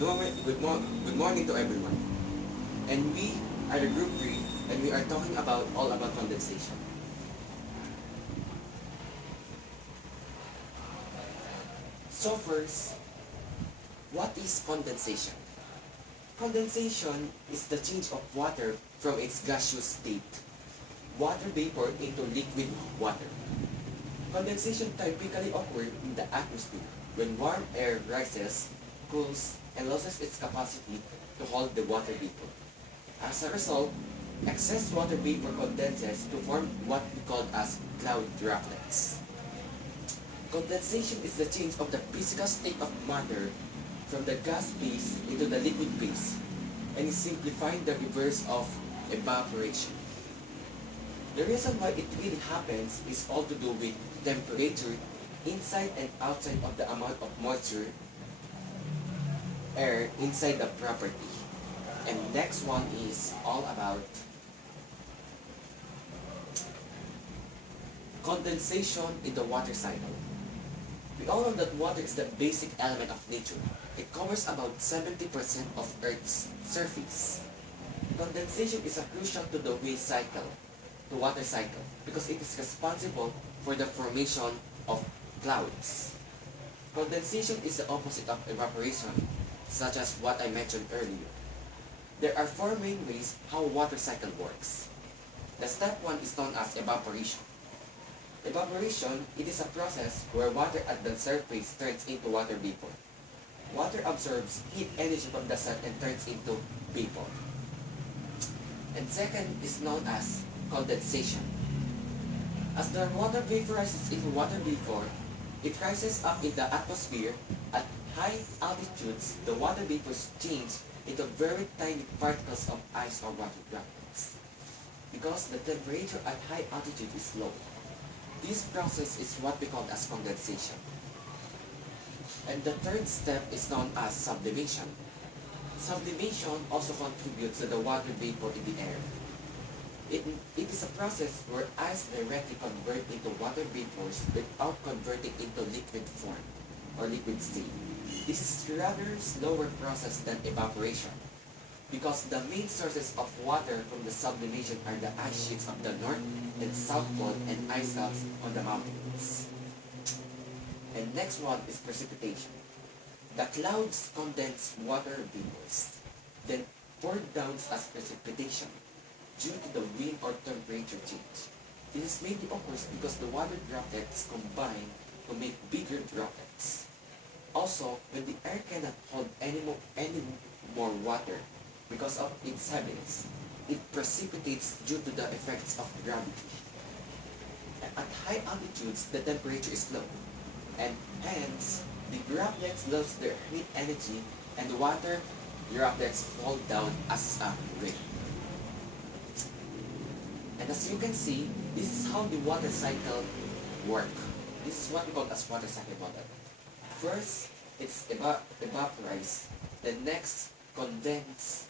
Good morning to everyone. And we are the Group 3, and we are talking about all about condensation. So first, what is condensation? Condensation is the change of water from its gaseous state, water vapor, into liquid water. Condensation typically occurs in the atmosphere when warm air rises, cools, and loses its capacity to hold the water vapor. As a result, excess water vapor condenses to form what we call as cloud droplets. Condensation is the change of the physical state of matter from the gas phase into the liquid phase, and is simplifying the reverse of evaporation. The reason why it really happens is all to do with temperature inside and outside of the amount of moisture air inside the property. And next one is all about condensation in the water cycle. We all know that water is the basic element of nature. It covers about 70% of Earth's surface. Condensation is a crucial to the water cycle, because it is responsible for the formation of clouds. Condensation is the opposite of evaporation, such as what I mentioned earlier. There are four main ways how water cycle works. The step one is known as evaporation. Evaporation, it is a process where water at the surface turns into water vapor. Water absorbs heat energy from the sun and turns into vapor. And second is known as condensation. As the water vaporizes into water vapor, it rises up in the atmosphere. At high altitudes, the water vapors change into very tiny particles of ice or water droplets, because the temperature at high altitude is low. This process is what we call as condensation. And the third step is known as sublimation. Sublimation also contributes to the water vapor in the air. It is a process where ice directly converts into water vapors without converting into liquid form or liquid state. This is a rather slower process than evaporation, because the main sources of water from the sublimation are the ice sheets of the North and South Pole and ice caps on the mountains. And next one is precipitation. The clouds condense water vapors, then pour down as precipitation due to the wind or temperature change. This mainly occurs because the water droplets combine to make bigger droplets. Also, when the air cannot hold any more water because of its heaviness, it precipitates due to the effects of gravity. At high altitudes, the temperature is low, and hence, the droplets lose their heat energy, and the water droplets fall down as a rain. And as you can see, this is how the water cycle works. This is what we call as water cycle model. First, it's evaporized. The next, condense,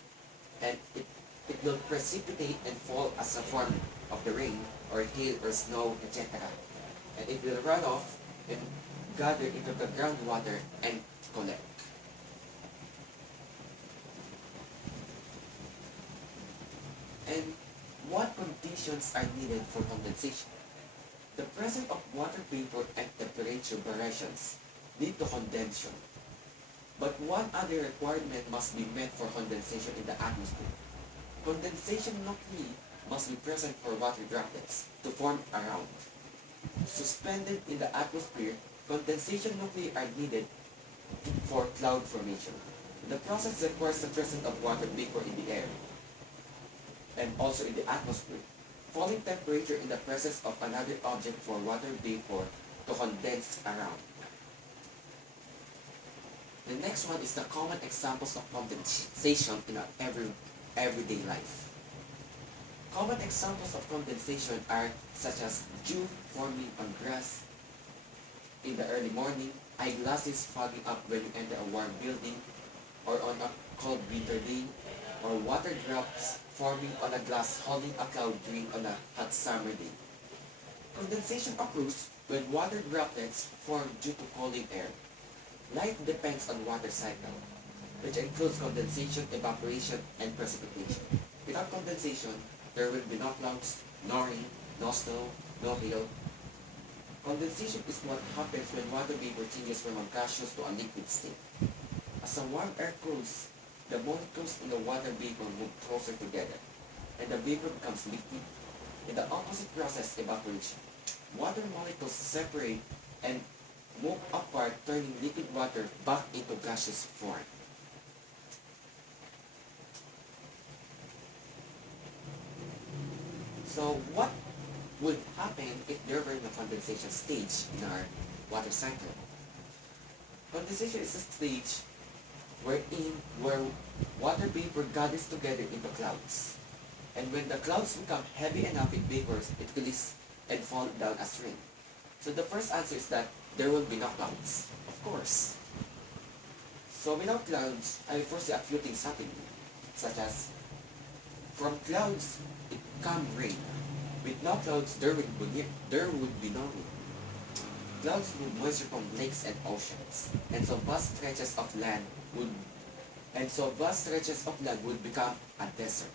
and it will precipitate and fall as a form of the rain or hail or snow, etc. And it will run off and gather into the groundwater and collect. And what conditions are needed for condensation? The presence of water vapor and temperature variations lead to condensation. But one other requirement must be met for condensation in the atmosphere. Condensation nuclei must be present for water droplets to form around. Suspended in the atmosphere, condensation nuclei are needed for cloud formation. The process requires the presence of water vapor in the air and also in the atmosphere. Falling temperature in the presence of another object for water vapor to condense around. The next one is the common examples of condensation in our everyday life. Common examples of condensation are such as dew forming on grass in the early morning, eyeglasses fogging up when you enter a warm building, or on a cold winter day, or water drops forming on a glass holding a cloud during on a hot summer day. Condensation occurs when water droplets form due to cooling air. Life depends on water cycle. which includes condensation, evaporation, and precipitation. Without condensation, there will be no clouds, no rain, no snow, no hail. Condensation is what happens when water vapor changes from a gaseous to a liquid state. As the warm air cools, the molecules in the water vapor move closer together, and the vapor becomes liquid. In the opposite process, evaporation, water molecules separate and move apart, turning liquid water back into gaseous form. So what would happen if there were no condensation stage in our water cycle? Condensation is a stage where water vapor gathers together into clouds. And when the clouds become heavy enough with vapors, it releases and fall down as rain. So the first answer is that there will be no clouds. Of course. So without clouds, I foresee a few things happening, such as from clouds it come rain. With no clouds, there would be no rain. Clouds move moisture from lakes and oceans, and so vast stretches of land would become a desert.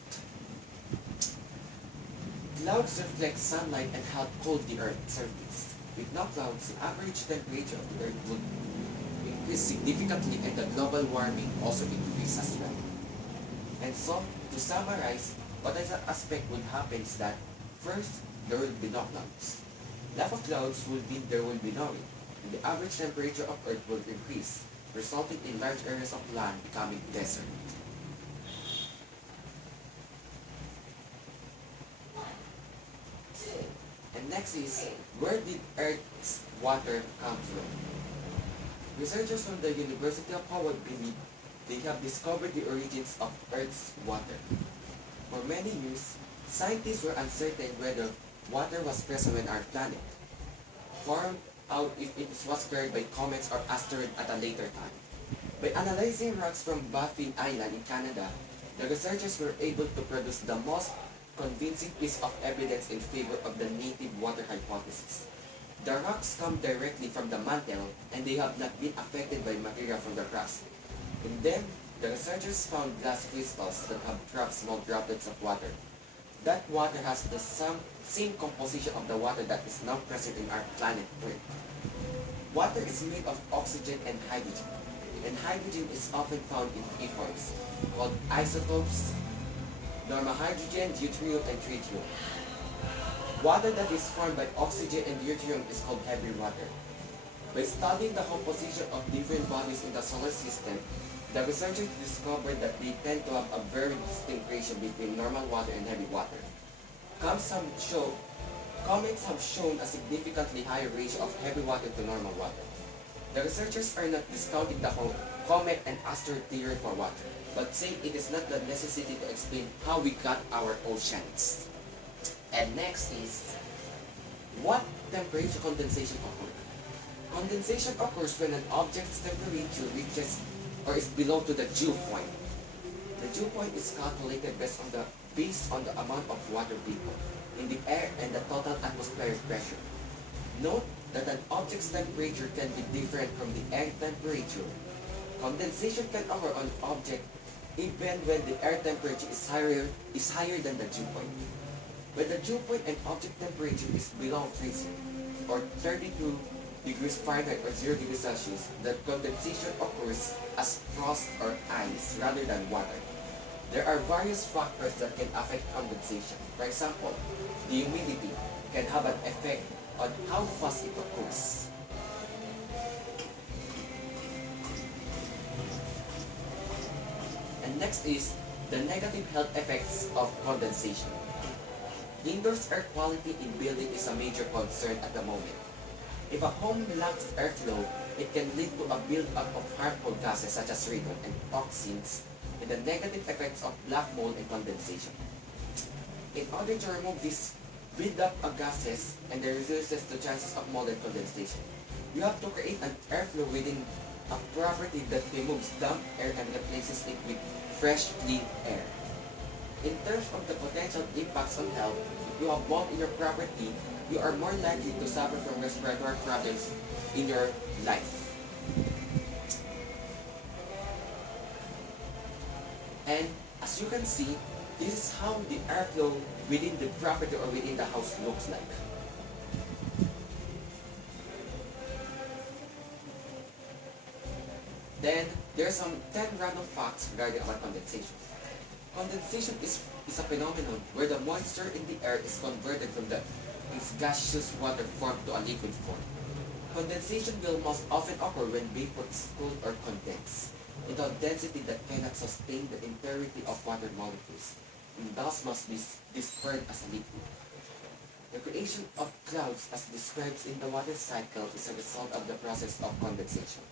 Clouds reflect sunlight and help cool the Earth's surface. With no clouds, the average temperature of the Earth would increase significantly, and the global warming also increase as well. And so, to summarize, what other aspect would happen is that first, there will be no clouds. Lack of clouds would mean there will be no rain, and the average temperature of Earth will increase, resulting in large areas of land becoming desert. And next is, where did Earth's water come from? Researchers from the University of Howard believe they have discovered the origins of Earth's water. For many years, scientists were uncertain whether water was present when our planet formed out if it was carried by comets or asteroids at a later time. By analyzing rocks from Baffin Island in Canada, the researchers were able to produce the most convincing piece of evidence in favor of the native water hypothesis. The rocks come directly from the mantle, and they have not been affected by material from the crust. In them, the researchers found glass crystals that have trapped small droplets of water. That water has the same composition of the water that is now present in our planet Earth. Water is made of oxygen and hydrogen, and hydrogen is often found in three forms, called isotopes: normal hydrogen, deuterium, and tritium. Water that is formed by oxygen and deuterium is called heavy water. By studying the composition of different bodies in the solar system, the researchers discovered that they tend to have a very distinct ratio between normal water and heavy water. Comets have shown a significantly higher ratio of heavy water to normal water. The researchers are not discounting the whole comet and asteroid theory for water, but say it is not the necessity to explain how we got our oceans. And next is, what temperature condensation occurs? Condensation occurs when an object's temperature reaches or is below to the dew point. The dew point is calculated based on the amount of water vapor in the air and the total atmospheric pressure. Note that an object's temperature can be different from the air temperature. Condensation can occur on an object even when the air temperature is higher than the dew point. When the dew point and object temperature is below freezing, or 32 degrees Fahrenheit or 0 degrees Celsius, the condensation occurs as frost or ice rather than water. There are various factors that can affect condensation. For example, the humidity can have an effect on how fast it occurs. And next is the negative health effects of condensation. Indoors air quality in building is a major concern at the moment. If a home lacks airflow, it can lead to a build-up of harmful gases such as radon and toxins, and the negative effects of black mold and condensation. In order to remove these build-up of gases and the reduces the chances of mold and condensation, you have to create an airflow within a property that removes damp air and replaces it with fresh, clean air. In terms of the potential impacts on health, if you have mold in your property, you are more likely to suffer from respiratory problems in your life. And as you can see, this is how the airflow within the property or within the house looks like. Then, there are some 10 random facts regarding about condensation. Condensation is a phenomenon where the moisture in the air is converted from its gaseous water form to a liquid form. Condensation will most often occur when vapor is cooled or condensed into a density that cannot sustain the integrity of water molecules, and thus must be dispersed as a liquid. The creation of clouds as described in the water cycle is a result of the process of condensation.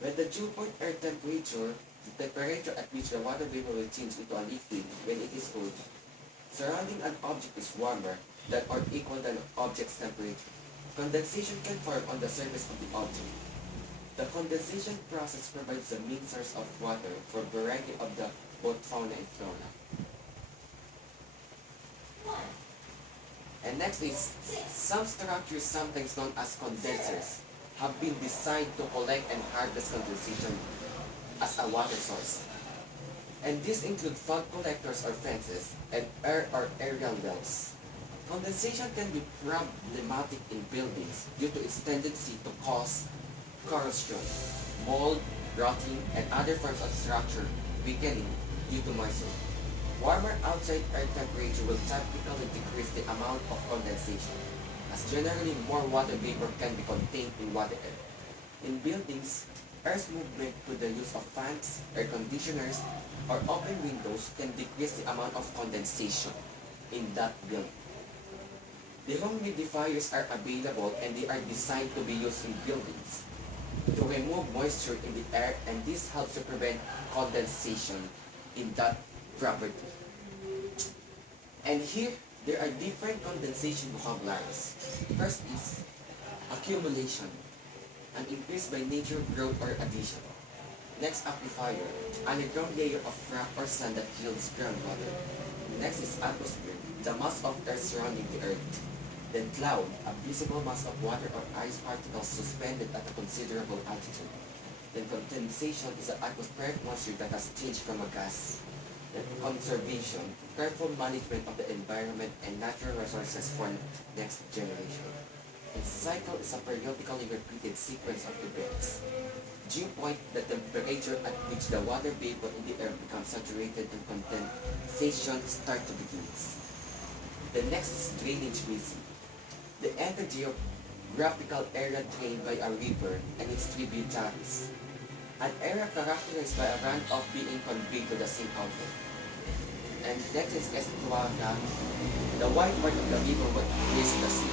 When the dew point air temperature, the temperature at which the water vapor will change into a liquid when it is cooled, surrounding an object is warmer than or equal than the object's temperature. Condensation can form on the surface of the object. The condensation process provides the main source of water for a variety of the both fauna and flora. And next is, some structures, sometimes known as condensers, have been designed to collect and harvest condensation as a water source. And these include fog collectors or fences and air or aerial wells. Condensation can be problematic in buildings due to its tendency to cause corrosion, mold, rotting, and other forms of structure weakening due to moisture. Warmer outside air temperature will typically decrease the amount of condensation, as generally more water vapor can be contained in water air. In buildings, air's movement through the use of fans, air conditioners, or open windows can decrease the amount of condensation in that building. Dehumidifiers are available and they are designed to be used in buildings to remove moisture in the air, and this helps to prevent condensation in that property. And here, there are different condensation vocabularies. First is accumulation, an increase by nature, growth, or addition. Next, aquifer, underground layer of rock or sand that yields groundwater. Next is atmosphere, the mass of air surrounding the earth. Then cloud, a visible mass of water or ice particles suspended at a considerable altitude. Then condensation is an atmospheric moisture that has changed from a gas. Then conservation, careful management of the environment and natural resources for next generation. And cycle is a periodically repeated sequence of events. Dew point, the temperature at which the water vapor in the air becomes saturated and condensation start to begin. The next is drainage basin. The geographical area drained by a river and its tributaries. An area characterized by a runoff being conveyed to the same outlet. And next is estuarina, the wide part of the river what raised the sea.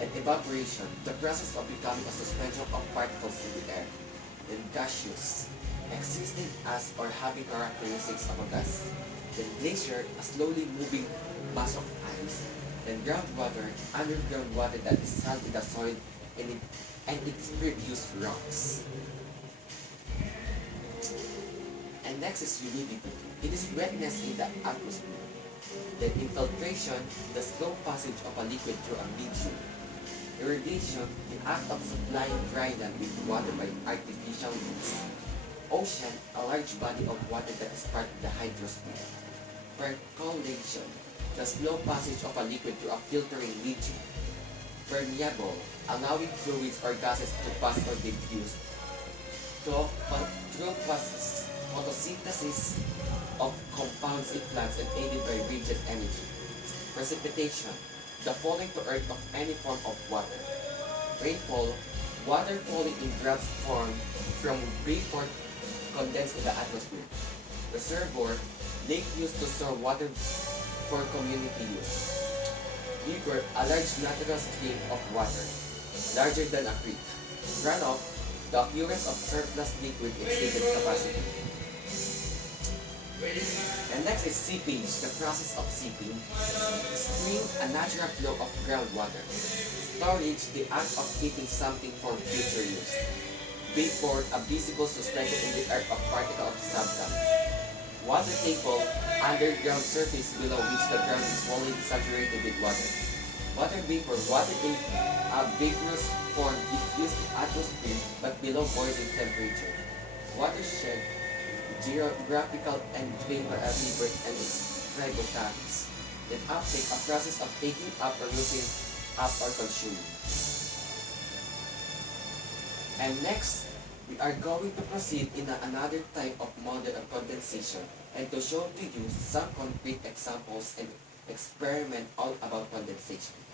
And evaporation, the process of becoming a suspension of particles in the air. Then gaseous, existing as or having characteristics of a gas. Then glacier, a slowly moving mass of ice. Then groundwater, underground water that is held in the soil and its previous rocks. And next is humidity. It is wetness in the atmosphere. Then infiltration, the slow passage of a liquid through a medium. Irrigation, the act of supplying dry land with water by artificial means. Ocean, a large body of water that is part of the hydrosphere. Percolation, the slow passage of a liquid through a filtering medium. Permeable, allowing fluids or gases to pass or diffuse. Through photosynthesis of compounds in plants and aided by radiant energy. Precipitation, the falling to earth of any form of water. Rainfall, water falling in drops formed from vapor condensed in the atmosphere. Reservoir, lake used to store water for community use. River, a large natural stream of water, larger than a creek. Runoff, the occurrence of surplus liquid in stated capacity. And next is seepage, the process of seeping. Stream, a natural flow of groundwater. Storage, the act of keeping something for future use. Vapor, a visible suspended in the air of particle of substance. Water table, underground surface below which the ground is wholly saturated with water. Water vapor, water in a vaporous form diffused in atmosphere but below boiling temperature. Watershed, geographical and vapor a river and its tributaries. Then uptake, a process of taking up or losing up or consuming. And next, we are going to proceed in another type of model of condensation and to show to you some concrete examples and experiment all about condensation.